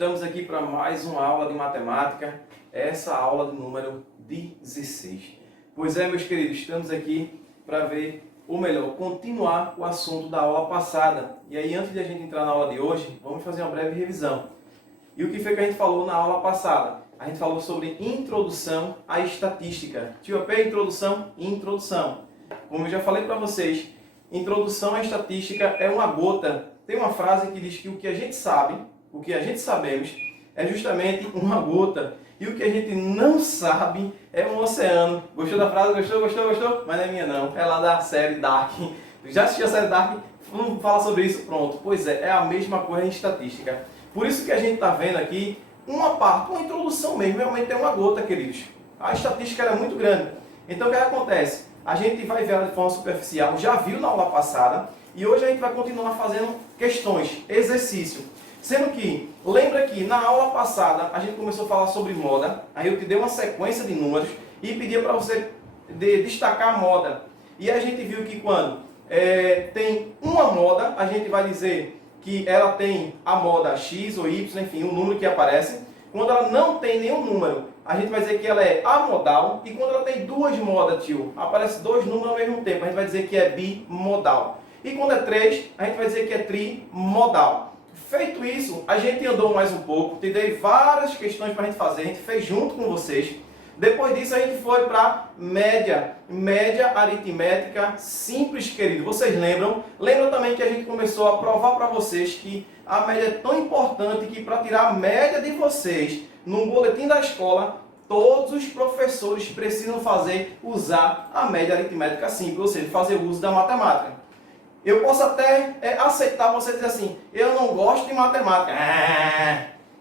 Estamos aqui para mais uma aula de matemática, essa aula de número 16. Pois é, meus queridos, estamos aqui para ver, ou melhor, continuar o assunto da aula passada. E aí, antes de a gente entrar na aula de hoje, vamos fazer uma breve revisão. E o que foi que a gente falou na aula passada? A gente falou sobre introdução à estatística. Tio AP, introdução e introdução. Como eu já falei para vocês, introdução à estatística é uma gota. Tem uma frase que diz que o que a gente sabe, o que a gente sabemos, é justamente uma gota. E o que a gente não sabe é um oceano. Gostou da frase? Gostou? Mas não é minha não. É lá da série Dark. Já assistiu a série Dark? Vamos falar sobre isso? Pronto. Pois é a mesma coisa em estatística. Por isso que a gente está vendo aqui uma parte, uma introdução mesmo. Realmente é uma gota, queridos. A estatística era muito grande. Então o que acontece? A gente vai ver ela de forma superficial. Já viu na aula passada. E hoje a gente vai continuar fazendo questões, exercício. Sendo que, lembra que na aula passada a gente começou a falar sobre moda, aí eu te dei uma sequência de números e pedia para você destacar a moda. E a gente viu que quando tem uma moda, a gente vai dizer que ela tem a moda X ou Y, enfim, o número que aparece. Quando ela não tem nenhum número, a gente vai dizer que ela é amodal. E quando ela tem duas modas, tio, aparece dois números ao mesmo tempo, a gente vai dizer que é bimodal. E quando é três, a gente vai dizer que é trimodal. Feito isso, a gente andou mais um pouco, te dei várias questões para a gente fazer, a gente fez junto com vocês. Depois disso, a gente foi para média aritmética simples, querido. Vocês lembram? Lembram também que a gente começou a provar para vocês que a média é tão importante que para tirar a média de vocês no boletim da escola, todos os professores precisam usar a média aritmética simples, ou seja, fazer uso da matemática. Eu posso até aceitar você dizer assim, eu não gosto de matemática.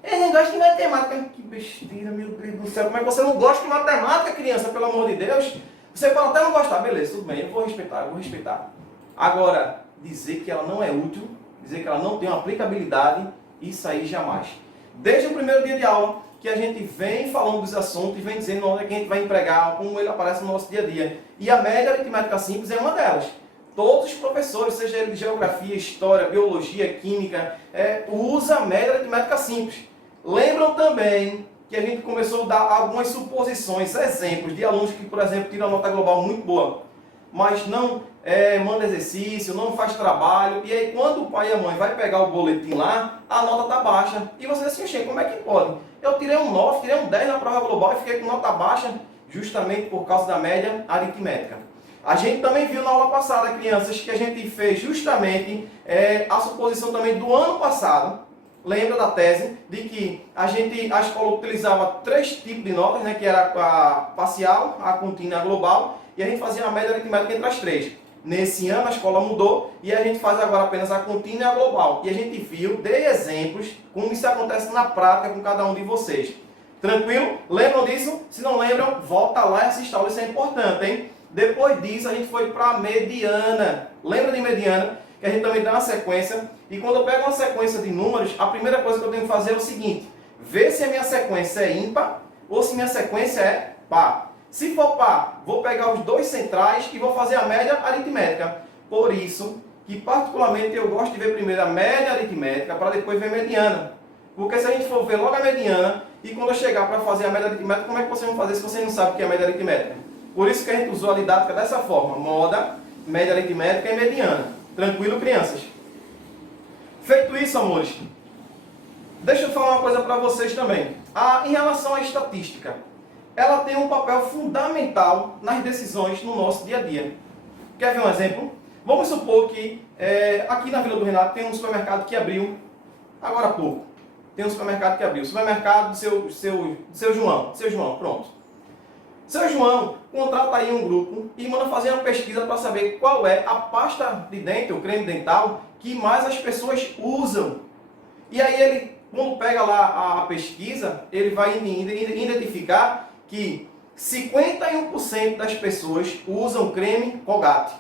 Eu não gosto de matemática. Que besteira, meu Deus do céu. Como é que você não gosta de matemática, criança, pelo amor de Deus? Você pode até não gostar, beleza, tudo bem, eu vou respeitar. Agora, dizer que ela não é útil, dizer que ela não tem uma aplicabilidade, isso aí jamais. Desde o primeiro dia de aula, que a gente vem falando dos assuntos e vem dizendo onde é que a gente vai empregar, como ele aparece no nosso dia a dia. E a média aritmética simples é uma delas. Todos os professores, seja ele de geografia, história, biologia, química, usa a média aritmética simples. Lembram também que a gente começou a dar algumas suposições, exemplos de alunos que, por exemplo, tiram a nota global muito boa, mas não manda exercício, não faz trabalho, e aí quando o pai e a mãe vai pegar o boletim lá, a nota está baixa. E você diz assim, como é que pode? Eu tirei um 9, tirei um 10 na prova global e fiquei com nota baixa, justamente por causa da média aritmética. A gente também viu na aula passada, crianças, que a gente fez justamente a suposição também do ano passado. Lembra da tese de que a escola utilizava 3 tipos de notas, né, que era a parcial, a contínua e a global, e a gente fazia uma média aritmética entre as 3. Nesse ano a escola mudou e a gente faz agora apenas a contínua e a global. E a gente viu, dei exemplos, como isso acontece na prática com cada um de vocês. Tranquilo? Lembram disso? Se não lembram, volta lá e assista a aula, isso é importante, hein? Depois disso, a gente foi para a mediana. Lembra de mediana? Que a gente também dá uma sequência. E quando eu pego uma sequência de números, a primeira coisa que eu tenho que fazer é o seguinte. Ver se a minha sequência é ímpar ou se minha sequência é par. Se for par, vou pegar os dois centrais e vou fazer a média aritmética. Por isso que, particularmente, eu gosto de ver primeiro a média aritmética para depois ver a mediana. Porque se a gente for ver logo a mediana e quando eu chegar para fazer a média aritmética, como é que vocês vão fazer se você não sabe o que é a média aritmética? Por isso que a gente usou a didática dessa forma, moda, média aritmética e mediana. Tranquilo, crianças? Feito isso, amores, deixa eu falar uma coisa para vocês também. Em relação à estatística, ela tem um papel fundamental nas decisões no nosso dia a dia. Quer ver um exemplo? Vamos supor que aqui na Vila do Renato tem um supermercado que abriu agora há pouco. Tem um supermercado que abriu. O supermercado do seu João, pronto. Seu João contrata aí um grupo e manda fazer uma pesquisa para saber qual é a pasta de dente, o creme dental, que mais as pessoas usam. E aí ele, quando pega lá a pesquisa, ele vai identificar que 51% das pessoas usam creme Colgate.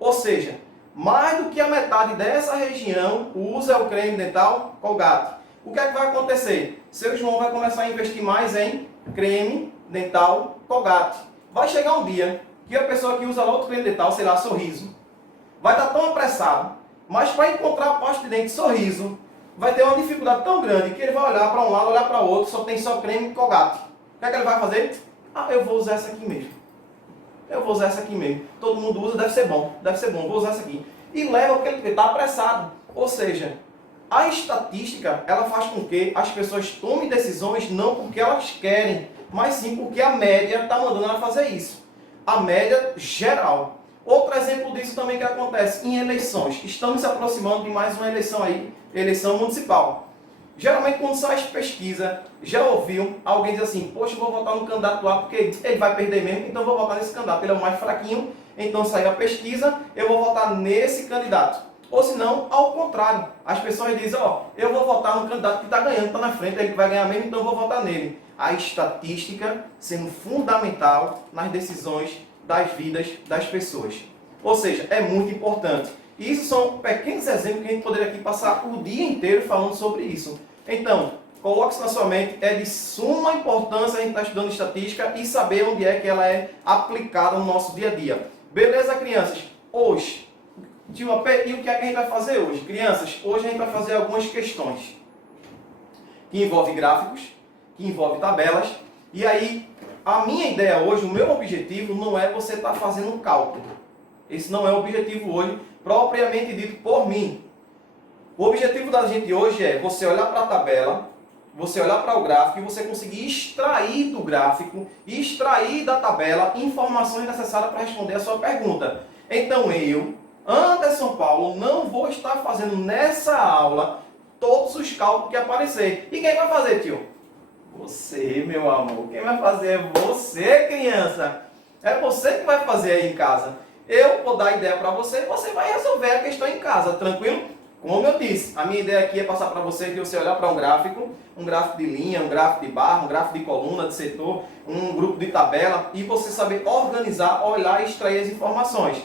Ou seja, mais do que a metade dessa região usa o creme dental Colgate. O que é que vai acontecer? Seu João vai começar a investir mais em creme dental Colgate. Vai chegar um dia que a pessoa que usa lá outro creme dental, sei lá, Sorriso, vai estar tão apressado, mas para encontrar a pasta de dente Sorriso, vai ter uma dificuldade tão grande que ele vai olhar para um lado, olhar para o outro, só creme e Colgate. O que é que ele vai fazer? Ah, eu vou usar essa aqui mesmo. Eu vou usar essa aqui mesmo. Todo mundo usa, deve ser bom, vou usar essa aqui. E leva porque ele está apressado. Ou seja, a estatística, ela faz com que as pessoas tomem decisões não porque elas querem, mas sim porque a média está mandando ela fazer isso. A média geral. Outro exemplo disso também que acontece em eleições. Estamos se aproximando de mais uma eleição aí, eleição municipal. Geralmente quando sai as pesquisas, já ouviu alguém dizer assim, poxa, eu vou votar no candidato A porque ele vai perder mesmo, então eu vou votar nesse candidato, ele é o mais fraquinho, então saiu a pesquisa, eu vou votar nesse candidato. Ou se não, ao contrário, as pessoas dizem, ó, eu vou votar no candidato que está ganhando, está na frente, ele que vai ganhar mesmo, então eu vou votar nele. A estatística sendo fundamental nas decisões das vidas das pessoas. Ou seja, é muito importante. E isso são pequenos exemplos que a gente poderia aqui passar o dia inteiro falando sobre isso. Então, coloque isso na sua mente, é de suma importância a gente estar estudando estatística e saber onde é que ela é aplicada no nosso dia a dia. Beleza, crianças? Hoje, e o que é que a gente vai fazer hoje? Crianças, hoje a gente vai fazer algumas questões que envolvem gráficos, que envolvem tabelas. E aí, a minha ideia hoje, o meu objetivo não é você estar fazendo um cálculo. Esse não é o objetivo hoje, propriamente dito por mim. O objetivo da gente hoje é você olhar para a tabela, você olhar para o gráfico e você conseguir extrair do gráfico, extrair da tabela informações necessárias para responder a sua pergunta. Então eu, Anderson Paulo, não vou estar fazendo nessa aula todos os cálculos que aparecer. E quem vai fazer, tio? Você, meu amor. Quem vai fazer é você, criança. É você que vai fazer aí em casa. Eu vou dar a ideia para você e você vai resolver a questão em casa, tranquilo? Como eu disse, a minha ideia aqui é passar para você que você olhar para um gráfico de linha, um gráfico de barra, um gráfico de coluna, de setor, um grupo de tabela, e você saber organizar, olhar e extrair as informações.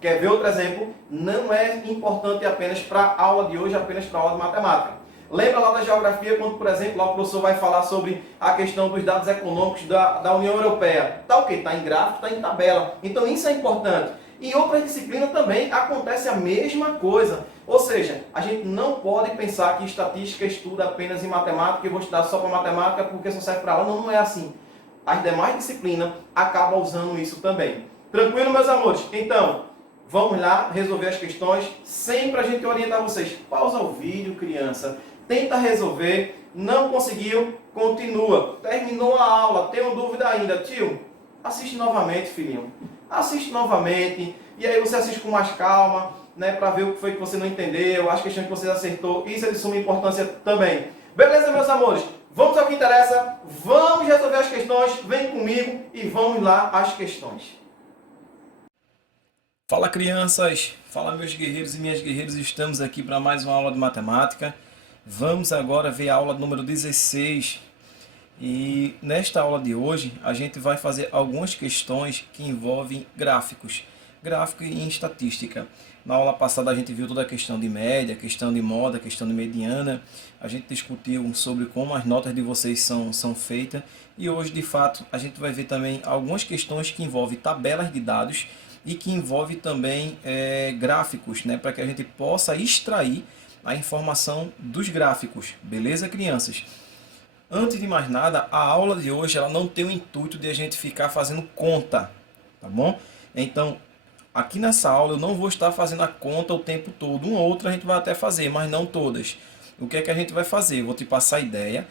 Quer ver outro exemplo? Não é importante apenas para a aula de hoje, apenas para a aula de matemática. Lembra lá da geografia, quando, por exemplo, lá o professor vai falar sobre a questão dos dados econômicos da União Europeia. Está o quê? Está em gráfico, está em tabela. Então isso é importante. Em outras disciplinas também acontece a mesma coisa. Ou seja, a gente não pode pensar que estatística estuda apenas em matemática e vou estudar só para matemática porque só serve para ela. Não, não é assim. As demais disciplinas acabam usando isso também. Tranquilo, meus amores? Então, vamos lá resolver as questões. Sempre a gente orienta vocês. Pausa o vídeo, criança. Tenta resolver. Não conseguiu? Continua. Terminou a aula. Tenho dúvida ainda? Tio, assiste novamente, filhinho. Assiste novamente. E aí você assiste com mais calma, né, para ver o que foi que você não entendeu, as questões que você acertou. Isso é de suma importância também. Beleza, meus amores? Vamos ao que interessa. Vamos resolver as questões. Vem comigo e vamos lá às questões. Fala, crianças! Fala, meus guerreiros e minhas guerreiras! Estamos aqui para mais uma aula de matemática. Vamos agora ver a aula número 16. E nesta aula de hoje, a gente vai fazer algumas questões que envolvem gráficos. Gráfico e estatística. Na aula passada a gente viu toda a questão de média, questão de moda, questão de mediana. A gente discutiu sobre como as notas de vocês são feitas. E hoje, de fato, a gente vai ver também algumas questões que envolvem tabelas de dados e que envolvem também gráficos, né, para que a gente possa extrair a informação dos gráficos. Beleza, crianças? Antes de mais nada, a aula de hoje ela não tem o intuito de a gente ficar fazendo conta, tá bom? Então, aqui nessa aula eu não vou estar fazendo a conta o tempo todo. Uma ou outra a gente vai até fazer, mas não todas. O que é que a gente vai fazer? Eu vou te passar a ideia.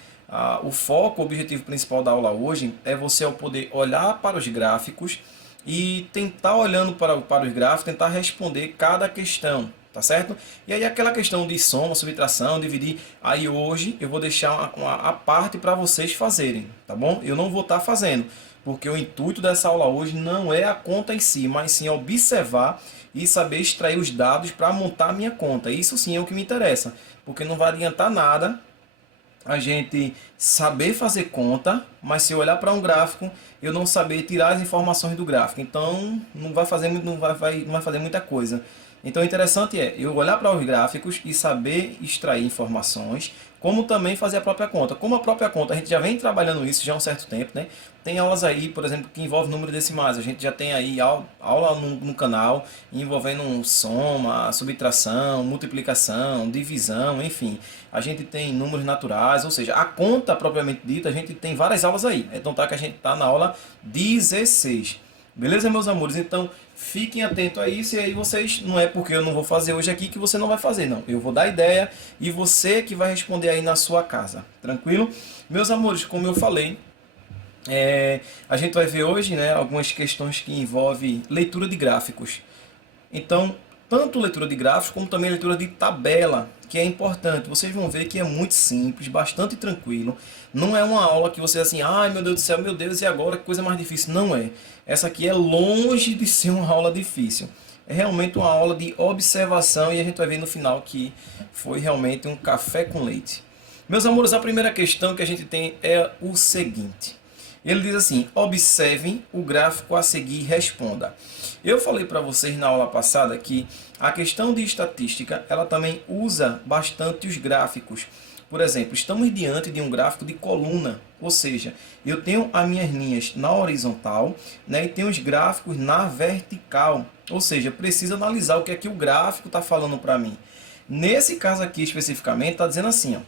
O foco, o objetivo principal da aula hoje é você ao poder olhar para os gráficos e tentar, olhando para os gráficos, tentar responder cada questão. Tá certo? E aí aquela questão de soma, subtração, dividir, aí hoje eu vou deixar a parte para vocês fazerem, tá bom? Eu não vou estar fazendo, porque o intuito dessa aula hoje não é a conta em si, mas sim observar e saber extrair os dados para montar a minha conta. Isso sim é o que me interessa, porque não vai adiantar nada a gente saber fazer conta, mas se eu olhar para um gráfico, eu não saber tirar as informações do gráfico. Então não vai fazer, não vai fazer muita coisa. Então o interessante é eu olhar para os gráficos e saber extrair informações, como também fazer a própria conta. Como a própria conta, a gente já vem trabalhando isso já há um certo tempo, né? Tem aulas aí, por exemplo, que envolvem número decimais. A gente já tem aí aula no canal envolvendo soma, subtração, multiplicação, divisão, enfim. A gente tem números naturais, ou seja, a conta propriamente dita, a gente tem várias aulas aí. Então tá que a gente tá na aula 16. Beleza, meus amores? Então, fiquem atentos a isso e aí vocês, não é porque eu não vou fazer hoje aqui que você não vai fazer, não. Eu vou dar ideia e você que vai responder aí na sua casa. Tranquilo? Meus amores, como eu falei, a gente vai ver hoje, né, algumas questões que envolvem leitura de gráficos. Então, tanto leitura de gráficos como também leitura de tabela, que é importante. Vocês vão ver que é muito simples, bastante tranquilo. Não é uma aula que você assim, ai meu Deus do céu, meu Deus, e agora que coisa mais difícil? Não é. Essa aqui é longe de ser uma aula difícil. É realmente uma aula de observação e a gente vai ver no final que foi realmente um café com leite. Meus amores, a primeira questão que a gente tem é o seguinte. Ele diz assim, observem o gráfico a seguir e responda. Eu falei para vocês na aula passada que a questão de estatística, ela também usa bastante os gráficos. Por exemplo, estamos diante de um gráfico de coluna, ou seja, eu tenho as minhas linhas na horizontal, né, e tenho os gráficos na vertical, ou seja, preciso analisar o que é que o gráfico está falando para mim. Nesse caso aqui especificamente, está dizendo assim, ó,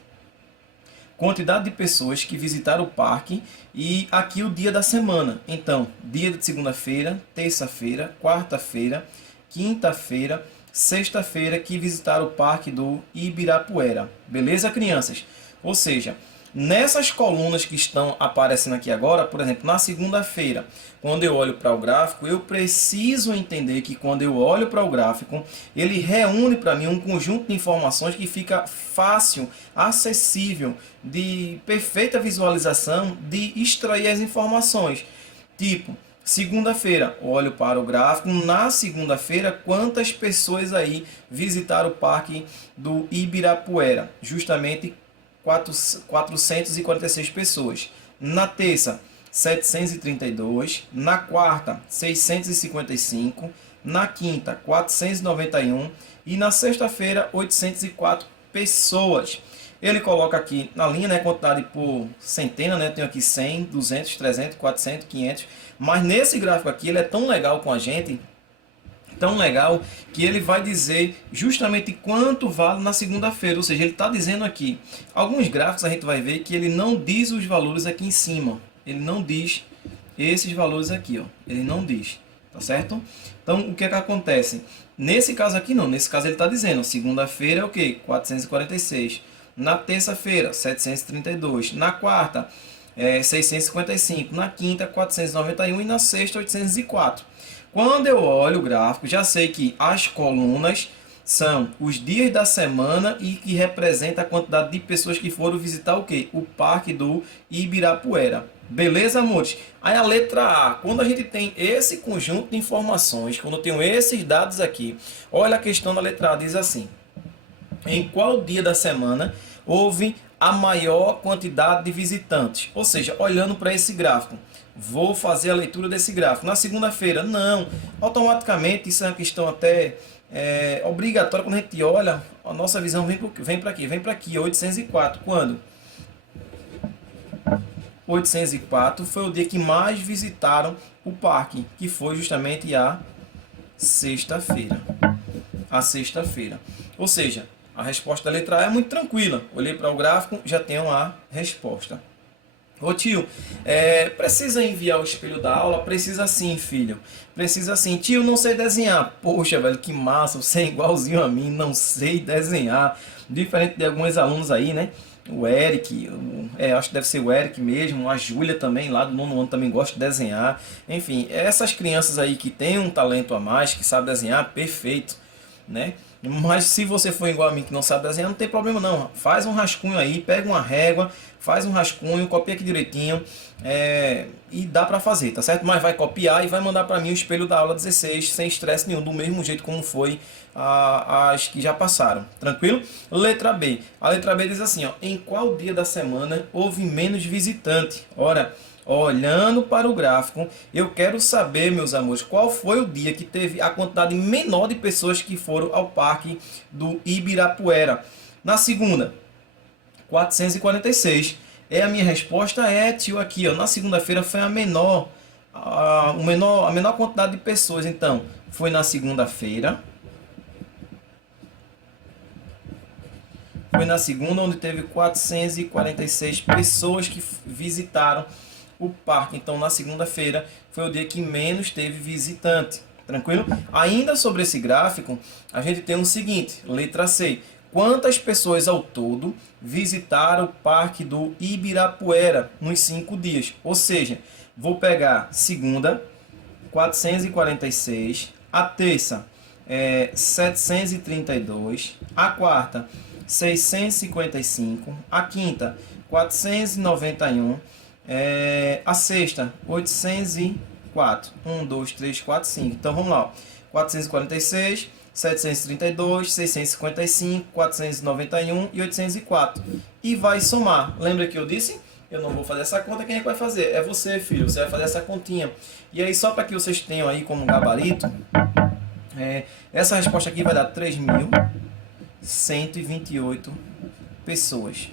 quantidade de pessoas que visitaram o parque e aqui o dia da semana. Então, dia de segunda-feira, terça-feira, quarta-feira, quinta-feira, sexta-feira que visitaram o parque do Ibirapuera. Beleza, crianças? Ou seja, nessas colunas que estão aparecendo aqui agora, por exemplo, na segunda-feira, quando eu olho para o gráfico, eu preciso entender que quando eu olho para o gráfico, ele reúne para mim um conjunto de informações que fica fácil, acessível, de perfeita visualização, de extrair as informações. Tipo, segunda-feira, olho para o gráfico, na segunda-feira, quantas pessoas aí visitaram o parque do Ibirapuera? Justamente 446 pessoas. Na terça, 732. Na quarta, 655. Na quinta, 491. E na sexta-feira, 804 pessoas. Ele coloca aqui na linha, né, quantidade por centena, né? Tenho aqui 100, 200, 300, 400, 500. Mas nesse gráfico aqui, ele é tão legal com a gente, tão legal, que ele vai dizer justamente quanto vale na segunda-feira. Ou seja, ele está dizendo aqui, alguns gráficos a gente vai ver que ele não diz os valores aqui em cima. Ele não diz esses valores aqui, ó. Ele não diz, tá certo? Então, o que é que acontece? Nesse caso aqui não, nesse caso ele está dizendo, segunda-feira é o quê? 446. Na terça-feira, 732. Na quarta, 655. Na quinta, 491. E na sexta, 804. Quando eu olho o gráfico, já sei que as colunas são os dias da semana e que representa a quantidade de pessoas que foram visitar o quê? O Parque do Ibirapuera. Beleza, amores? Aí a letra A, quando a gente tem esse conjunto de informações, quando eu tenho esses dados aqui, olha a questão da letra A, diz assim: em qual dia da semana houve a maior quantidade de visitantes? Ou seja, olhando para esse gráfico, vou fazer a leitura desse gráfico. Na segunda-feira, não. Automaticamente, isso é uma questão até obrigatória. Quando a gente olha, a nossa visão vem para aqui. Vem para aqui, 804. Quando? 804 foi o dia que mais visitaram o parque, que foi justamente a sexta-feira. A sexta-feira. Ou seja, a resposta da letra A é muito tranquila. Olhei para o gráfico, já tenho a resposta. Ô tio, precisa enviar o espelho da aula? Precisa sim, filho. Precisa sim. Tio, não sei desenhar. Poxa, velho, que massa. Você é igualzinho a mim, não sei desenhar. Diferente de alguns alunos aí, né? O Eric, acho que deve ser o Eric mesmo. A Júlia também, lá do nono ano, também gosta de desenhar. Enfim, essas crianças aí que têm um talento a mais, que sabem desenhar, perfeito, né? Mas se você for igual a mim que não sabe desenhar, não tem problema não. Faz um rascunho aí, pega uma régua, faz um rascunho, copia aqui direitinho, e dá para fazer, tá certo? Mas vai copiar e vai mandar para mim o espelho da aula 16 sem estresse nenhum, do mesmo jeito como foi as que já passaram, tranquilo? Letra B. A letra B diz assim, ó, em qual dia da semana houve menos visitante? Ora, olhando para o gráfico, eu quero saber, meus amores, qual foi o dia que teve a quantidade menor de pessoas que foram ao parque do Ibirapuera. Na segunda, 446. A minha resposta é, tio, aqui, ó, na segunda-feira foi a menor quantidade de pessoas. Então, foi na segunda-feira. Foi na segunda, onde teve 446 pessoas que visitaram o parque. Então, na segunda-feira, foi o dia que menos teve visitante. Tranquilo? Ainda sobre esse gráfico, a gente tem o seguinte, letra C. Quantas pessoas ao todo visitaram o parque do Ibirapuera nos 5 dias? Ou seja, vou pegar segunda, 446, a terça, 732, a quarta, 655, a quinta, 491, a sexta, 804. 1, 2, 3, 4, 5. Então vamos lá. 446, 732, 655, 491 e 804. E vai somar. Lembra que eu disse? Eu não vou fazer essa conta, quem é que vai fazer? É você, filho. Você vai fazer essa continha. E aí, só para que vocês tenham aí como gabarito, essa resposta aqui vai dar 3.128 pessoas.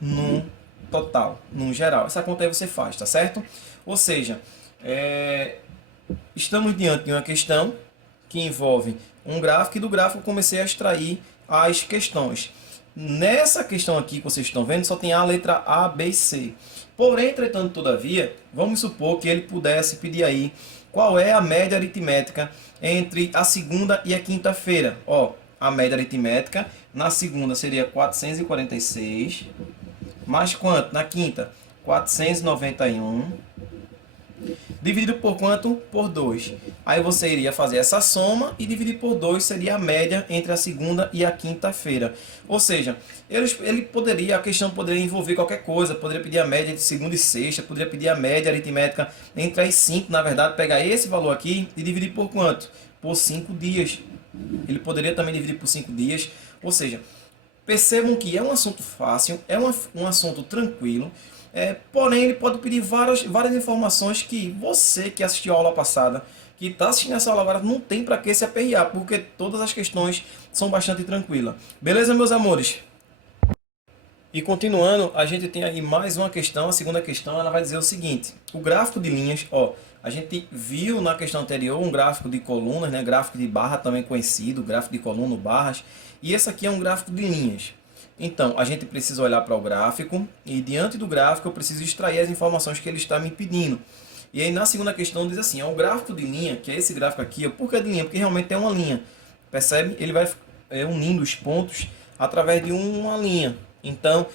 No total, no geral. Essa conta aí você faz, tá certo? Ou seja, estamos diante de uma questão que envolve um gráfico e do gráfico eu comecei a extrair as questões. Nessa questão aqui que vocês estão vendo, só tem a letra A, B e C. Porém, entretanto, todavia, vamos supor que ele pudesse pedir aí qual é a média aritmética entre a segunda e a quinta-feira. Ó, a média aritmética na segunda seria 446, mais quanto? Na quinta, 491. Dividido por quanto? Por 2. Aí você iria fazer essa soma e dividir por 2 seria a média entre a segunda e a quinta-feira. Ou seja, a questão poderia envolver qualquer coisa, poderia pedir a média de segunda e sexta, poderia pedir a média aritmética entre as 5, na verdade, pegar esse valor aqui e dividir por quanto? Por 5 dias. Ele poderia também dividir por 5 dias, ou seja, percebam que é um assunto fácil, é um assunto tranquilo, porém ele pode pedir várias informações que você que assistiu a aula passada, que está assistindo essa aula agora, não tem para que se aperrear, porque todas as questões são bastante tranquilas. Beleza, meus amores? E continuando, a gente tem aí mais uma questão, a segunda questão, ela vai dizer o seguinte, o gráfico de linhas, ó, a gente viu na questão anterior um gráfico de colunas, né, gráfico de barra também conhecido, gráfico de coluna, barras, e esse aqui é um gráfico de linhas. Então, a gente precisa olhar para o gráfico e diante do gráfico eu preciso extrair as informações que ele está me pedindo. E aí na segunda questão diz assim, o gráfico de linha, que é esse gráfico aqui, por que de linha? Porque realmente é uma linha, percebe? Ele vai unindo os pontos através de uma linha. Então,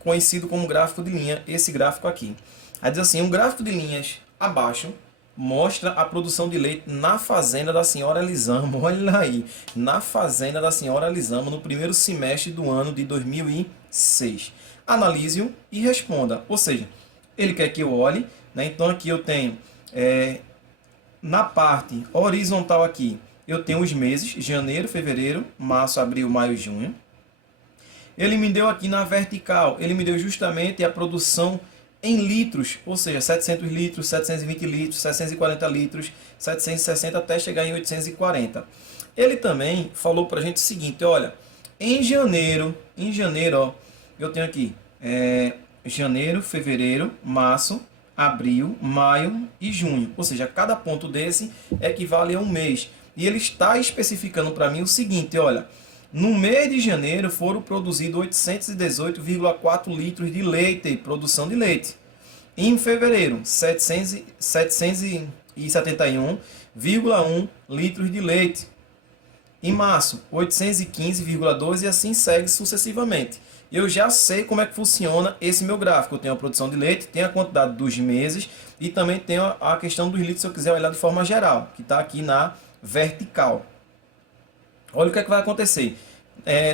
conhecido como gráfico de linha, esse gráfico aqui. Aí diz assim, um gráfico de linhas abaixo mostra a produção de leite na fazenda da senhora Elisama. Olha aí, na fazenda da senhora Elisama no primeiro semestre do ano de 2006. Analise-o e responda. Ou seja, ele quer que eu olhe, né? Então aqui eu tenho, na parte horizontal aqui, eu tenho os meses, janeiro, fevereiro, março, abril, maio, junho. Ele me deu aqui na vertical, ele me deu justamente a produção em litros, ou seja, 700 litros, 720 litros, 740 litros, 760 até chegar em 840. Ele também falou para a gente o seguinte, olha, em janeiro, ó, eu tenho aqui janeiro, fevereiro, março, abril, maio e junho. Ou seja, cada ponto desse equivale a um mês. E ele está especificando para mim o seguinte, olha, no mês de janeiro foram produzidos 818,4 litros de leite, produção de leite. Em fevereiro, 771,1 litros de leite. Em março, 815,2 e assim segue sucessivamente. Eu já sei como é que funciona esse meu gráfico. Eu tenho a produção de leite, tenho a quantidade dos meses e também tenho a questão dos litros se eu quiser olhar de forma geral, que está aqui na vertical. Olha o que é que vai acontecer.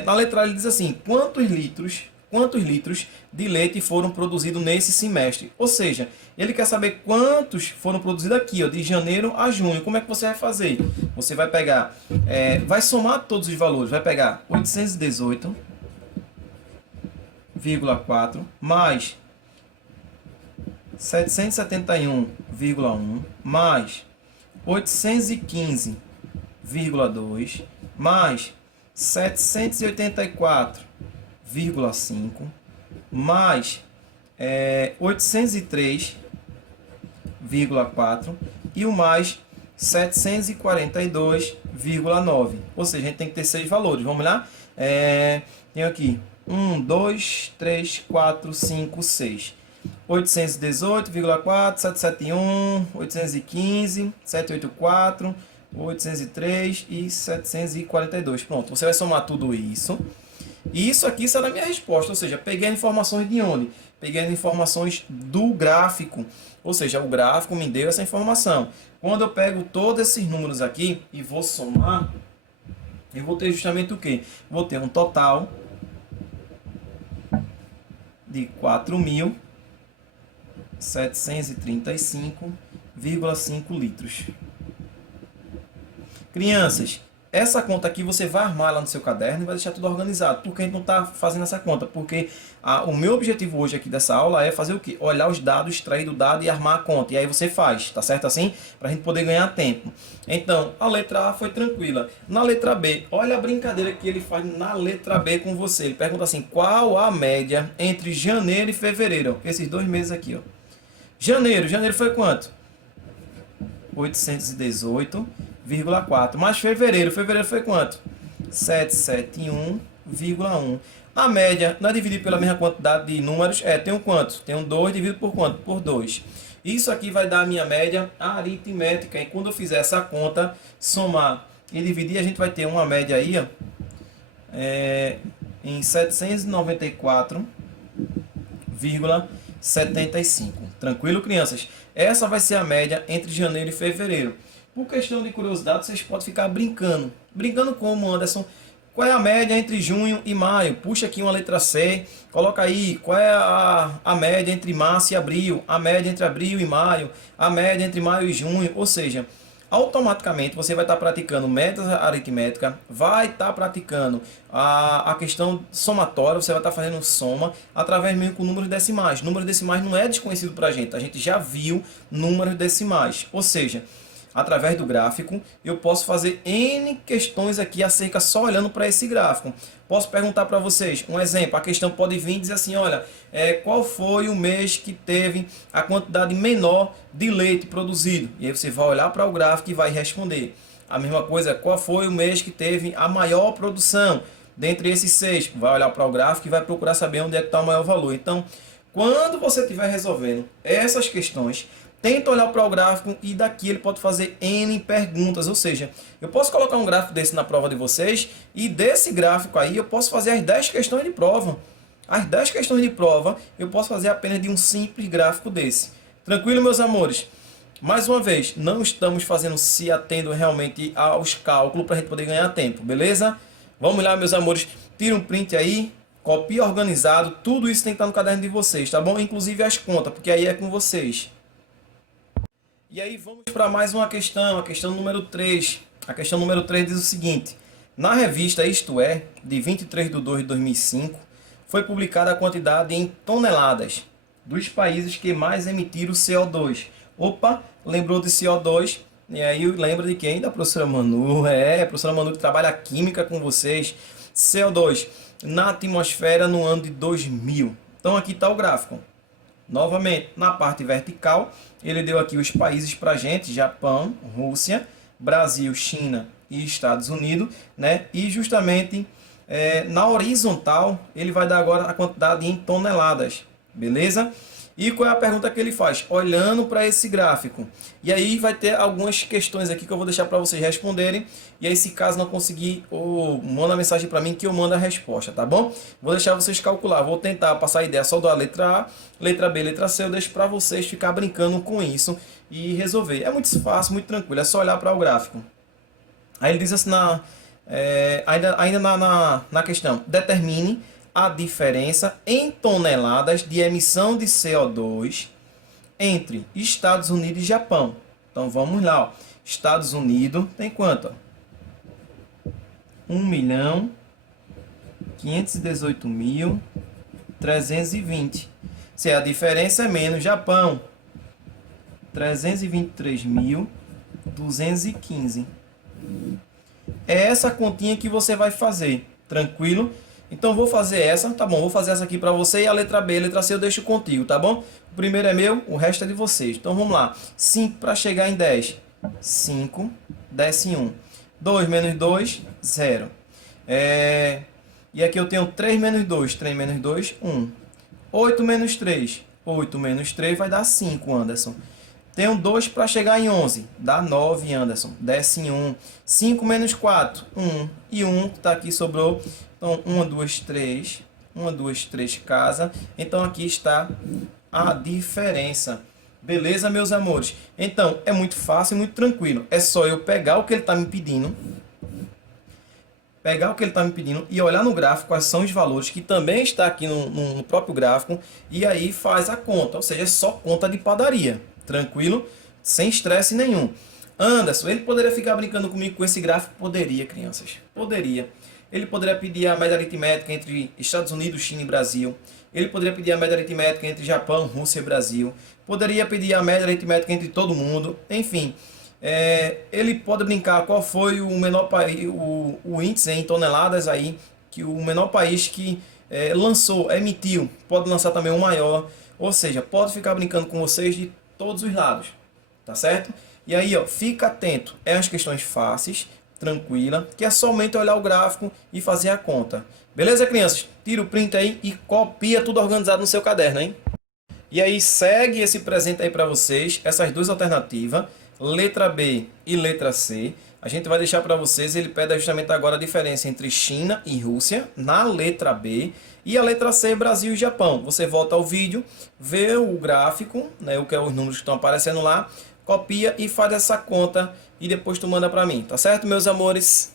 Na letra A ele diz assim, quantos litros quantos litros de leite foram produzidos nesse semestre. Ou seja, ele quer saber quantos foram produzidos aqui, ó, de janeiro a junho. Como é que você vai fazer? Você vai pegar, vai somar todos os valores, vai pegar 818,4 mais 771,1 mais 815,2 mais 784,5 mais 803,4 e o mais 742,9. Ou seja, a gente tem que ter 6 valores. Vamos lá? Tenho aqui 1, 2, 3, 4, 5, 6. 818,4, 771, 815, 784, 803 e 742. Pronto, você vai somar tudo isso. E isso aqui será a minha resposta. Ou seja, peguei as informações de onde? Peguei as informações do gráfico. Ou seja, o gráfico me deu essa informação. Quando eu pego todos esses números aqui e vou somar, eu vou ter justamente o quê? Vou ter um total de 4.735,5 litros. Crianças, essa conta aqui você vai armar lá no seu caderno e vai deixar tudo organizado. Por que a gente não está fazendo essa conta? Porque o meu objetivo hoje aqui dessa aula é fazer o quê? Olhar os dados, extrair do dado e armar a conta. E aí você faz, tá certo assim? Para a gente poder ganhar tempo. Então, a letra A foi tranquila. Na letra B, olha a brincadeira que ele faz na letra B com você. Ele pergunta assim, qual a média entre janeiro e fevereiro? Esses 2 meses aqui, ó. Janeiro foi quanto? 818,4. Mais fevereiro foi quanto? 771,1. A média, não é dividir pela mesma quantidade de números, tem um quanto? Tem um 2 dividido por quanto? Por 2. Isso aqui vai dar a minha média aritmética. E quando eu fizer essa conta, somar e dividir, a gente vai ter uma média aí, ó, em 794,75. Tranquilo, crianças? Essa vai ser a média entre janeiro e fevereiro. Por questão de curiosidade, vocês podem ficar brincando. Brincando como, Anderson? Qual é a média entre junho e maio? Puxa aqui uma letra C, coloca aí qual é a média entre março e abril, a média entre abril e maio, a média entre maio e junho. Ou seja, automaticamente você vai estar praticando média aritmética, vai estar praticando a questão somatória, você vai estar fazendo soma através mesmo com números decimais. Números decimais não é desconhecido para a gente já viu números decimais. Ou seja, através do gráfico, eu posso fazer N questões aqui acerca só olhando para esse gráfico. Posso perguntar para vocês, um exemplo, a questão pode vir e dizer assim, olha, qual foi o mês que teve a quantidade menor de leite produzido? E aí você vai olhar para o gráfico e vai responder. A mesma coisa, qual foi o mês que teve a maior produção? Dentre esses 6, vai olhar para o gráfico e vai procurar saber onde é que está o maior valor. Então, quando você estiver resolvendo essas questões, tenta olhar para o gráfico e daqui ele pode fazer N perguntas. Ou seja, eu posso colocar um gráfico desse na prova de vocês e desse gráfico aí eu posso fazer as 10 questões de prova. As 10 questões de prova eu posso fazer apenas de um simples gráfico desse. Tranquilo, meus amores? Mais uma vez, não estamos fazendo se atendo realmente aos cálculos para a gente poder ganhar tempo, beleza? Vamos lá, meus amores. Tira um print aí, copia organizado. Tudo isso tem que estar no caderno de vocês, tá bom? Inclusive as contas, porque aí é com vocês. E aí vamos para mais uma questão, a questão número 3. A questão número 3 diz o seguinte: na revista Isto É, de 23 de 2 de 2005, foi publicada a quantidade em toneladas dos países que mais emitiram CO2. Opa, lembrou de CO2? E aí lembra de quem? Da professora Manu. A professora Manu que trabalha química com vocês. CO2 na atmosfera no ano de 2000. Então aqui está o gráfico. Novamente, na parte vertical, ele deu aqui os países para a gente: Japão, Rússia, Brasil, China e Estados Unidos, né? E justamente na horizontal, ele vai dar agora a quantidade em toneladas, beleza? E qual é a pergunta que ele faz? Olhando para esse gráfico. E aí vai ter algumas questões aqui que eu vou deixar para vocês responderem. E aí, se caso não conseguir, manda mensagem para mim que eu mando a resposta, tá bom? Vou deixar vocês calcular. Vou tentar passar a ideia só da letra A, letra B, letra C. Eu deixo para vocês ficar brincando com isso e resolver. É muito fácil, muito tranquilo. É só olhar para o gráfico. Aí ele diz assim, ainda na questão: determine a diferença em toneladas de emissão de CO2 entre Estados Unidos e Japão. Então vamos lá, ó. Estados Unidos tem quanto? 1.518.320. Se a diferença é menos Japão, 323.215. É essa continha que você vai fazer, tranquilo? Então vou fazer essa, tá bom? Vou fazer essa aqui para você e a letra B, a letra C eu deixo contigo, tá bom? O primeiro é meu, o resto é de vocês. Então vamos lá. 5 para chegar em 10. 5, desce 1. 2 menos 2, 0. E aqui eu tenho 3 menos 2, 3 menos 2, 1. 8 menos 3, 8 menos 3 vai dar 5, Anderson. Tenho 2 para chegar em 11, dá 9, Anderson. Desce em 1. 5 menos 4, 1. E 1 que está aqui sobrou. Então 1, 2, 3. 1, 2, 3 casa. Então aqui está a diferença. Beleza, meus amores? Então é muito fácil e muito tranquilo. É só eu pegar o que ele está me pedindo. Pegar o que ele está me pedindo e olhar no gráfico quais são os valores, que também está aqui no próprio gráfico, e aí faz a conta, ou seja, é só conta de padaria, tranquilo? Sem estresse nenhum. Anderson, ele poderia ficar brincando comigo com esse gráfico? Poderia, crianças, poderia. Ele poderia pedir a média aritmética entre Estados Unidos, China e Brasil. Ele poderia pedir a média aritmética entre Japão, Rússia e Brasil. Poderia pedir a média aritmética entre todo mundo, enfim. Ele pode brincar qual foi o menor país, o índice em toneladas aí, que o menor país que lançou, emitiu, pode lançar também o maior, ou seja, pode ficar brincando com vocês de todos os lados, tá certo? E aí, ó, fica atento, é umas questões fáceis, tranquila, que é somente olhar o gráfico e fazer a conta. Beleza, crianças? Tira o print aí e copia tudo organizado no seu caderno, hein? E aí segue esse presente aí para vocês, essas duas alternativas, letra B e letra C. A gente vai deixar para vocês, ele pede justamente agora a diferença entre China e Rússia, na letra B, e a letra C, Brasil e Japão. Você volta ao vídeo, vê o gráfico, né, o que é os números que estão aparecendo lá, copia e faz essa conta e depois tu manda para mim, tá certo, meus amores?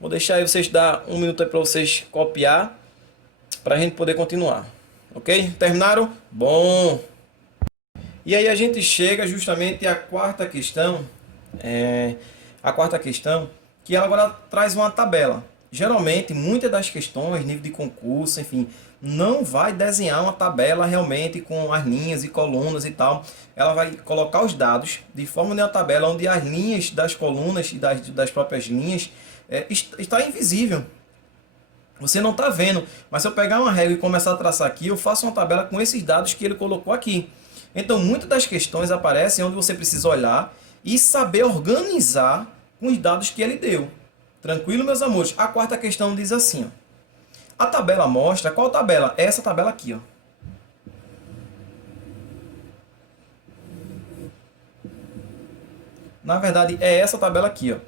Vou deixar aí vocês dar um minuto aí para vocês copiar, para a gente poder continuar, ok? Terminaram? Bom! E aí a gente chega justamente à quarta questão, que ela agora traz uma tabela. Geralmente, muitas das questões, nível de concurso, enfim, não vai desenhar uma tabela realmente com as linhas e colunas e tal. Ela vai colocar os dados de forma de uma tabela onde as linhas das colunas e das próprias linhas está invisível. Você não está vendo, mas se eu pegar uma régua e começar a traçar aqui, eu faço uma tabela com esses dados que ele colocou aqui. Então, muitas das questões aparecem onde você precisa olhar e saber organizar com os dados que ele deu. Tranquilo, meus amores? A quarta questão diz assim, ó. A tabela mostra... Qual tabela? É essa tabela aqui, ó. Na verdade, é essa tabela aqui, ó.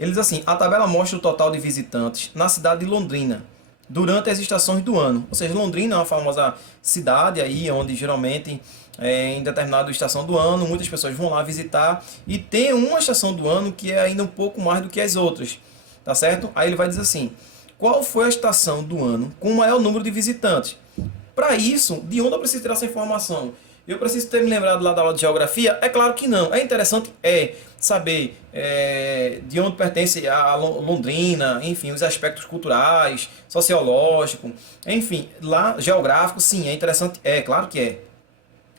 Ele diz assim, a tabela mostra o total de visitantes na cidade de Londrina durante as estações do ano. Ou seja, Londrina é uma famosa cidade aí, onde geralmente... em determinada estação do ano, muitas pessoas vão lá visitar e tem uma estação do ano que é ainda um pouco mais do que as outras, tá certo? Aí ele vai dizer assim, qual foi a estação do ano com o maior número de visitantes? Para isso, de onde eu preciso tirar essa informação? Eu preciso ter me lembrado lá da aula de geografia? É claro que não. É interessante saber de onde pertence a Londrina, enfim, os aspectos culturais, sociológicos, enfim, lá geográfico, sim, é interessante, claro que é.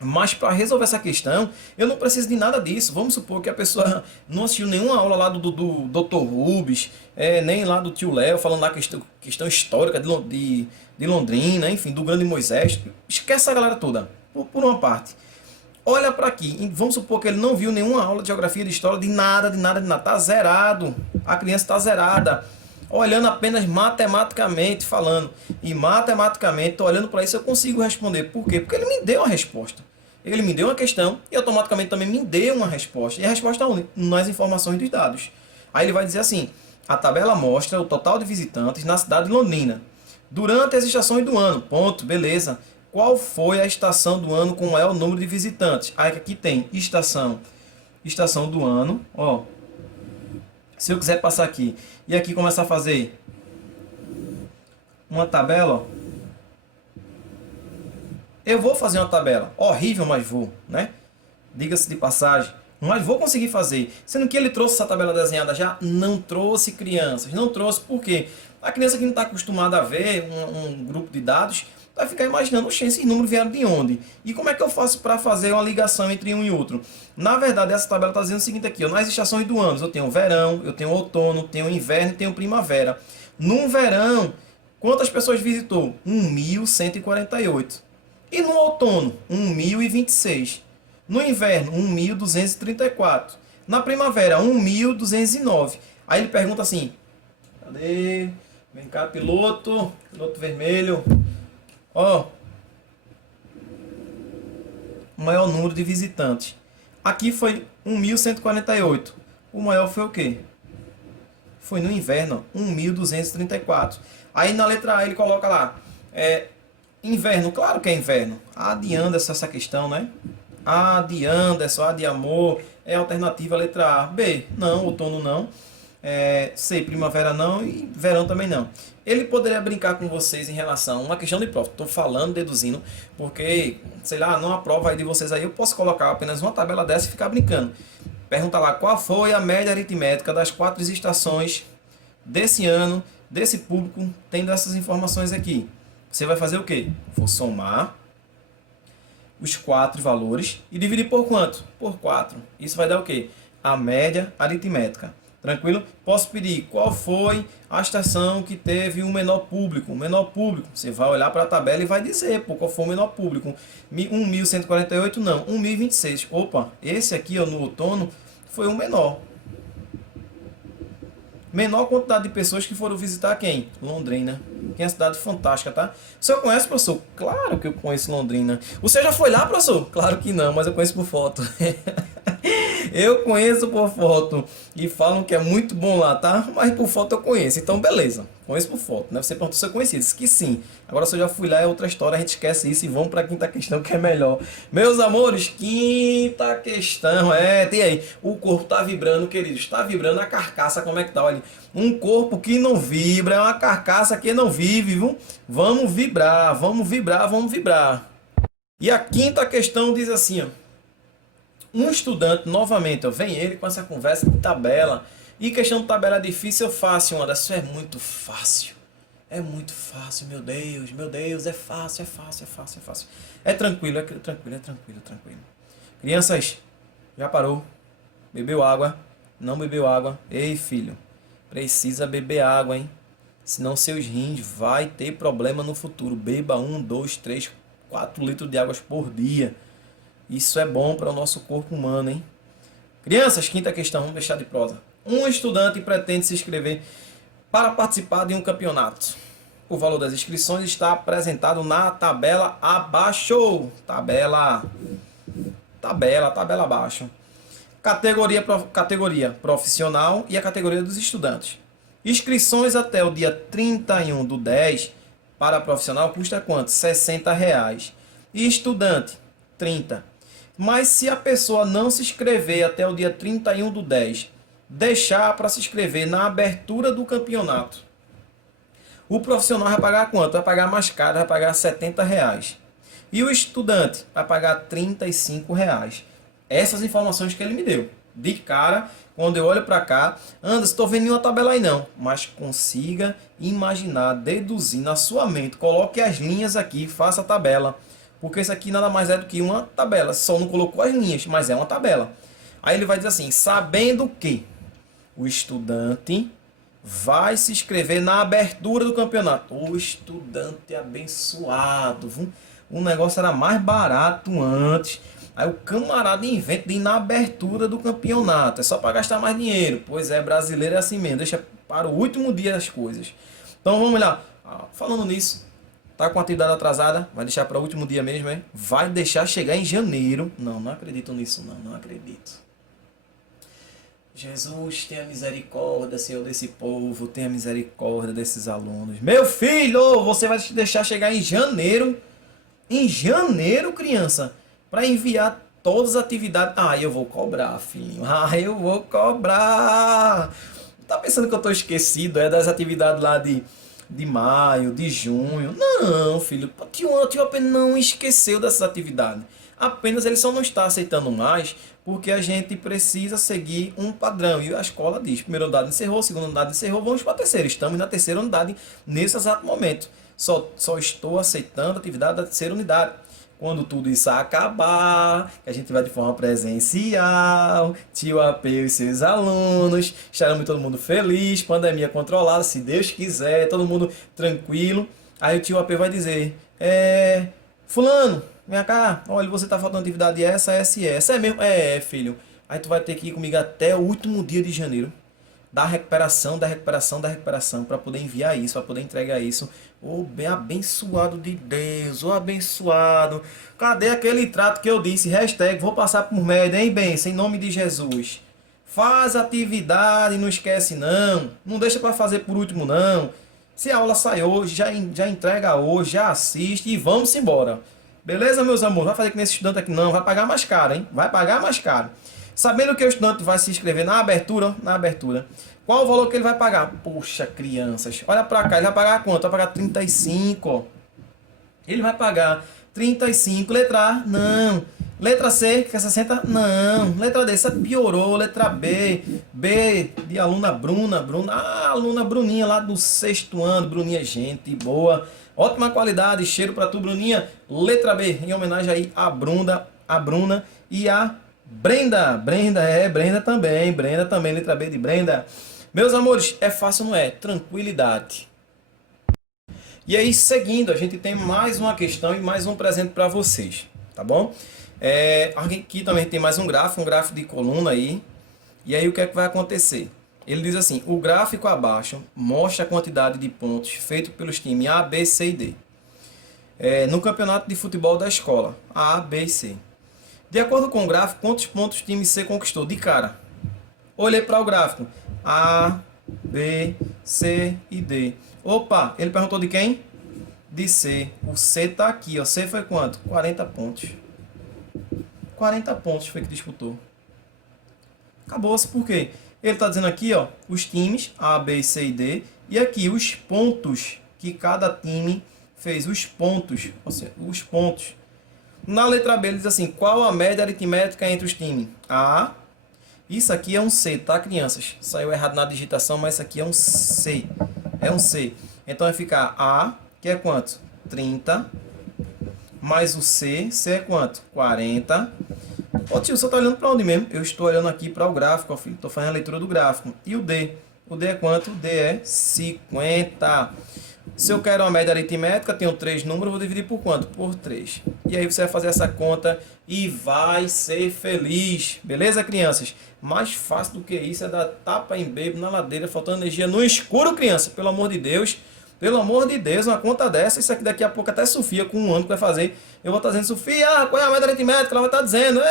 Mas para resolver essa questão, eu não preciso de nada disso. Vamos supor que a pessoa não assistiu nenhuma aula lá do Dr. Rubens, nem lá do tio Léo, falando da questão histórica de Londrina, enfim, do grande Moisés. Esquece essa galera toda, por uma parte. Olha para aqui, vamos supor que ele não viu nenhuma aula de geografia, de história, de nada. Está zerado, a criança está zerada. Olhando apenas matematicamente falando. E matematicamente, olhando para isso, eu consigo responder. Por quê? Porque ele me deu a resposta. Ele me deu uma questão e automaticamente também me deu uma resposta. E a resposta onde? Nas informações dos dados. Aí ele vai dizer assim, a tabela mostra o total de visitantes na cidade de Londrina durante as estações do ano. Ponto, beleza. Qual foi a estação do ano com o maior número de visitantes? Aí aqui tem estação do ano, ó. Se eu quiser passar aqui e aqui começar a fazer uma tabela, ó, Eu vou fazer uma tabela. Horrível, mas vou, né? Diga-se de passagem. Mas vou conseguir fazer. Sendo que ele trouxe essa tabela desenhada já? Não trouxe, crianças. Não trouxe por quê? A criança que não está acostumada a ver um grupo de dados vai ficar imaginando, oxe, esses números vieram de onde? E como é que eu faço para fazer uma ligação entre um e outro? Na verdade, essa tabela está dizendo o seguinte aqui, ó, nas estações do ano, eu tenho verão, eu tenho outono, tenho inverno e tenho primavera. No verão, quantas pessoas visitou? 1.148. E no outono, 1.026. No inverno, 1.234. Na primavera, 1.209. Aí ele pergunta assim, cadê? Vem cá, piloto vermelho. Ó, o maior número de visitantes. Aqui foi 1.148. O maior foi o quê? Foi no inverno, 1.234. Aí na letra A ele coloca lá, inverno, claro que é inverno. A de Anderson essa questão, né? A de Anderson, A de amor, é a alternativa letra A. B, não, outono não. C, primavera não e verão também não. Ele poderia brincar com vocês em relação a uma questão de prova. Estou falando, deduzindo, porque, sei lá, numa prova aí de vocês aí, eu posso colocar apenas uma tabela dessa e ficar brincando. Pergunta lá, qual foi a média aritmética das 4 estações desse ano, desse público, tendo essas informações aqui. Você vai fazer o quê? Vou somar os 4 valores e dividir por quanto? Por 4. Isso vai dar o quê? A média aritmética. Tranquilo? Posso pedir qual foi a estação que teve o menor público. O menor público, você vai olhar para a tabela e vai dizer qual foi o menor público. 1.148 não, 1.026. Opa, esse aqui ó, no outono foi o menor. Menor quantidade de pessoas que foram visitar quem? Londrina. Que é uma cidade fantástica, tá? O senhor conhece, professor? Claro que eu conheço Londrina. Você já foi lá, professor? Claro que não, mas eu conheço por foto. Eu conheço por foto e falam que é muito bom lá, tá? Mas por foto eu conheço, então beleza. Conheço por foto, né? Você perguntou se eu conhecia, disse que sim. Agora se eu já fui lá é outra história, a gente esquece isso e vamos para a quinta questão que é melhor. Meus amores, quinta questão, tem aí. O corpo tá vibrando, queridos, está vibrando a carcaça, como é que tá? Olha, um corpo que não vibra é uma carcaça que não vive, viu? Vamos vibrar, vamos vibrar, vamos vibrar. E a quinta questão diz assim, ó. Um estudante, novamente, ó, vem ele com essa conversa de tabela. E questão de tabela difícil ou fácil, uma dessas é muito fácil. É muito fácil, meu Deus, é fácil, é fácil, é fácil, é fácil. É tranquilo, é tranquilo, é tranquilo, é tranquilo. Crianças, já parou? Bebeu água? Não bebeu água? Ei, filho, precisa beber água, hein? Senão seus rins vai ter problema no futuro. Beba 1, 2, 3, 4 litros de água por dia. Isso é bom para o nosso corpo humano, hein? Crianças, quinta questão, vamos deixar de prosa. Um estudante pretende se inscrever para participar de um campeonato. O valor das inscrições está apresentado na tabela abaixo. Tabela abaixo. Categoria profissional e a categoria dos estudantes. Inscrições até o dia 31/10 para profissional custa quanto? R$60. E estudante, 30. Mas se a pessoa não se inscrever até o dia 31/10, deixar para se inscrever na abertura do campeonato, o profissional vai pagar quanto? Vai pagar mais caro, vai pagar R$70. E o estudante vai pagar R$35. Essas informações que ele me deu. De cara, quando eu olho para cá, Anderson, estou vendo nenhuma tabela aí não. Mas consiga imaginar, deduzir na sua mente. Coloque as linhas aqui, faça a tabela. Porque isso aqui nada mais é do que uma tabela. Só não colocou as linhas, mas é uma tabela. Aí ele vai dizer assim, sabendo que o estudante vai se inscrever na abertura do campeonato. O estudante abençoado. Viu? O negócio era mais barato antes. Aí o camarada inventa de ir na abertura do campeonato. É só para gastar mais dinheiro. Pois é, brasileiro é assim mesmo. Deixa para o último dia as coisas. Então vamos lá. Falando nisso. Tá com a atividade atrasada, vai deixar para o último dia mesmo, hein? Vai deixar chegar em janeiro. Não acredito nisso, não acredito. Jesus, tenha misericórdia, Senhor, desse povo, tenha misericórdia desses alunos. Meu filho, você vai deixar chegar em janeiro, criança, para enviar todas as atividades. Eu vou cobrar, filho, eu vou cobrar. Tá pensando que eu tô esquecido, das atividades lá de de maio, de junho. Não, filho, o tio AP não esqueceu dessas atividades. Apenas ele só não está aceitando mais porque a gente precisa seguir um padrão. E a escola diz, primeira unidade encerrou, segunda unidade encerrou, vamos para a terceira. Estamos na terceira unidade nesse exato momento. Só estou aceitando a atividade da terceira unidade. Quando tudo isso acabar, que a gente vai de forma presencial, tio AP e seus alunos, estaremos todo mundo feliz, pandemia controlada, se Deus quiser, todo mundo tranquilo. Aí o tio AP vai dizer, fulano, vem cá, olha, você tá faltando atividade essa e essa. É mesmo? É, filho. Aí tu vai ter que ir comigo até o último dia de janeiro. Da recuperação, para poder enviar isso, para poder entregar isso. Ô, bem abençoado de Deus, ô abençoado. Cadê aquele trato que eu disse? Hashtag, vou passar por média, hein, bênção, em nome de Jesus. Faz atividade, não esquece não. Não deixa para fazer por último não. Se a aula sai hoje, já entrega hoje, já assiste e vamos embora. Beleza, meus amores? Vai fazer que nesse estudante aqui não, vai pagar mais caro, hein? Vai pagar mais caro. Sabendo que o estudante vai se inscrever na abertura, qual o valor que ele vai pagar? Poxa, crianças, olha pra cá, ele vai pagar quanto? Vai pagar 35, ó. Ele vai pagar 35, letra A, não. Letra C, que é 60, não. Letra D, essa piorou. Letra B de aluna Bruna, aluna Bruninha lá do 6º ano, Bruninha, gente boa. Ótima qualidade, cheiro pra tu, Bruninha. Letra B, em homenagem aí a Bruna e a Brenda também, letra B de Brenda. Meus amores, é fácil, não é? Tranquilidade. E aí, seguindo, a gente tem mais uma questão e mais um presente para vocês, tá bom? Aqui também tem mais um gráfico de coluna aí. E aí, o que é que vai acontecer? Ele diz assim, o gráfico abaixo mostra a quantidade de pontos feitos pelos times A, B, C e D. No campeonato de futebol da escola, A, B e C. De acordo com o gráfico, quantos pontos o time C conquistou? De cara. Olhei para o gráfico. A, B, C e D. Opa, ele perguntou de quem? De C. O C está aqui, ó. C foi quanto? 40 pontos. 40 pontos foi que disputou. Acabou-se, por quê? Ele está dizendo aqui, ó, os times A, B, C e D. E aqui os pontos que cada time fez. Os pontos. Ou seja, os pontos. Na letra B ele diz assim, qual a média aritmética entre os times? A, isso aqui é um C, tá, crianças? Saiu errado na digitação, mas isso aqui é um C. É um C. Então vai ficar A, que é quanto? 30. Mais o C é quanto? 40. Ô tio, você tá olhando para onde mesmo? Eu estou olhando aqui para o gráfico, ó, filho. Estou fazendo a leitura do gráfico. E o D? O D é quanto? O D é 50. Se eu quero uma média aritmétrica, tenho 3 números, vou dividir por quanto? Por 3. E aí você vai fazer essa conta e vai ser feliz. Beleza, crianças? Mais fácil do que isso é dar tapa em bebo na ladeira, faltando energia no escuro, criança. Pelo amor de Deus. Pelo amor de Deus, uma conta dessa. Isso aqui daqui a pouco até Sofia, com 1 ano que vai fazer. Eu vou estar dizendo, Sofia, qual é a média aritmética? Ela vai estar dizendo,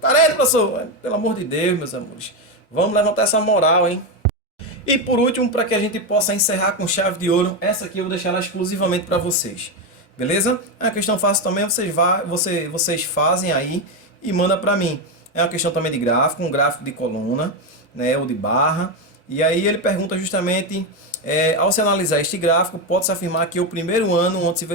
40, professor. Pelo amor de Deus, meus amores. Vamos levantar essa moral, hein? E por último, para que a gente possa encerrar com chave de ouro, essa aqui eu vou deixar ela exclusivamente para vocês. Beleza? É uma questão fácil também, vocês fazem aí e mandam para mim. É uma questão também de gráfico, um gráfico de coluna, né, ou de barra. E aí ele pergunta justamente, ao se analisar este gráfico, pode-se afirmar que o primeiro ano onde se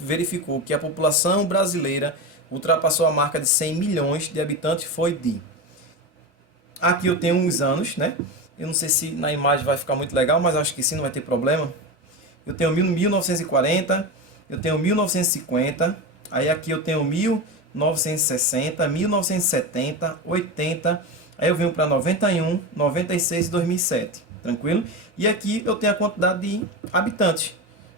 verificou que a população brasileira ultrapassou a marca de 100 milhões de habitantes foi de... Aqui eu tenho uns anos, né? Eu não sei se na imagem vai ficar muito legal, mas acho que sim, não vai ter problema. Eu tenho 1940, eu tenho 1950, aí aqui eu tenho 1960, 1970, 80, aí eu venho para 91, 96 e 2007, tranquilo? E aqui eu tenho a quantidade de habitantes,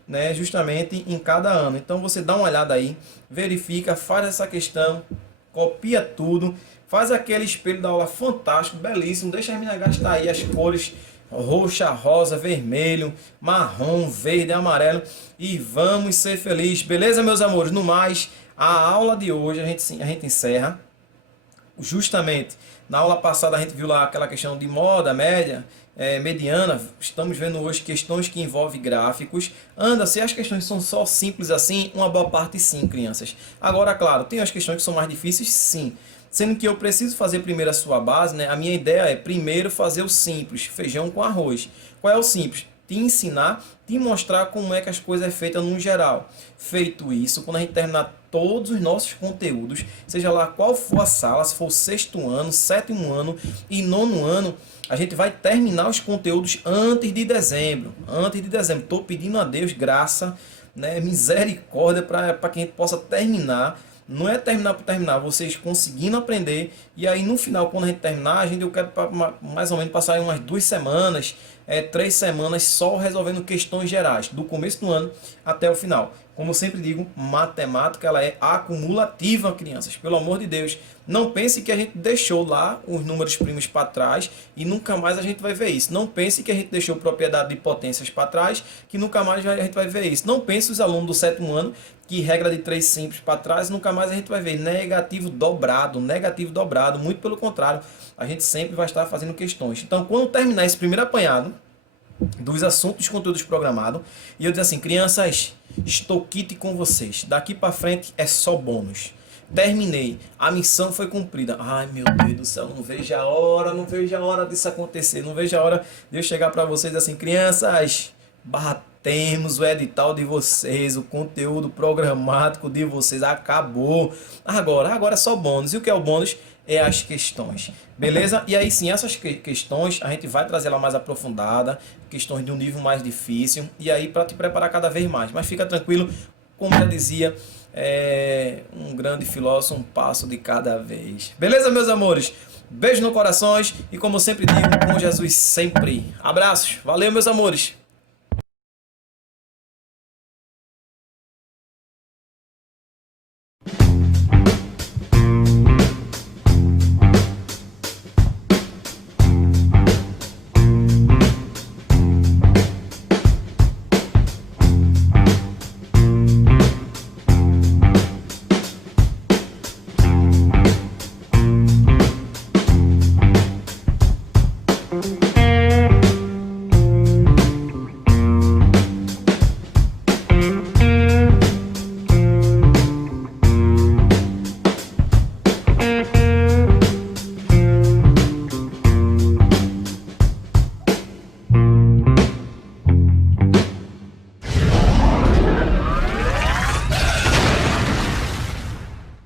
né, justamente em cada ano. Então você dá uma olhada aí, verifica, faz essa questão, copia tudo, faz aquele espelho da aula fantástico, belíssimo, deixa a menina gastar aí as cores roxa, rosa, vermelho, marrom, verde, amarelo e vamos ser felizes, beleza, meus amores? No mais, a aula de hoje a gente encerra. Justamente, na aula passada a gente viu lá aquela questão de moda, média, mediana. Estamos vendo hoje questões que envolvem gráficos. Se as questões são só simples assim, uma boa parte sim, crianças. Agora, claro, tem as questões que são mais difíceis, sim. Sendo que eu preciso fazer primeiro a sua base, né? A minha ideia é primeiro fazer o simples, feijão com arroz. Qual é o simples? te ensinar, te mostrar como é que as coisas é feitas no geral. Feito isso, quando a gente terminar todos os nossos conteúdos, seja lá qual for a sala, se for o 6º ano, 7º ano e 9º ano, a gente vai terminar os conteúdos antes de dezembro. Antes de dezembro. Estou pedindo a Deus graça, né, misericórdia para que a gente possa terminar. Não é terminar por terminar, vocês conseguindo aprender. E aí no final, quando a gente terminar, eu quero mais ou menos passar umas 2 semanas, 3 semanas só resolvendo questões gerais, do começo do ano até o final. Como eu sempre digo, matemática ela é acumulativa, crianças. Pelo amor de Deus, não pense que a gente deixou lá os números primos para trás e nunca mais a gente vai ver isso. Não pense que a gente deixou propriedade de potências para trás, que nunca mais a gente vai ver isso. Não pense os alunos do 7º ano, que regra de 3 simples para trás, nunca mais a gente vai ver negativo dobrado, muito pelo contrário, a gente sempre vai estar fazendo questões. Então, quando terminar esse primeiro apanhado dos assuntos de conteúdos programados, e eu dizer assim, crianças, estou quitte com vocês, daqui para frente é só bônus. Terminei, a missão foi cumprida. Ai meu Deus do céu, não vejo a hora disso acontecer, não vejo a hora de eu chegar para vocês assim, crianças, batemos o edital de vocês, o conteúdo programático de vocês acabou. Agora é só bônus. E o que é o bônus? É as questões. Beleza? E aí sim, essas questões a gente vai trazer ela mais aprofundada, questões de um nível mais difícil, e aí para te preparar cada vez mais. Mas fica tranquilo, como já dizia um grande filósofo, um passo de cada vez. Beleza, meus amores? Beijo no corações e como eu sempre digo, com Jesus sempre. Abraços. Valeu, meus amores.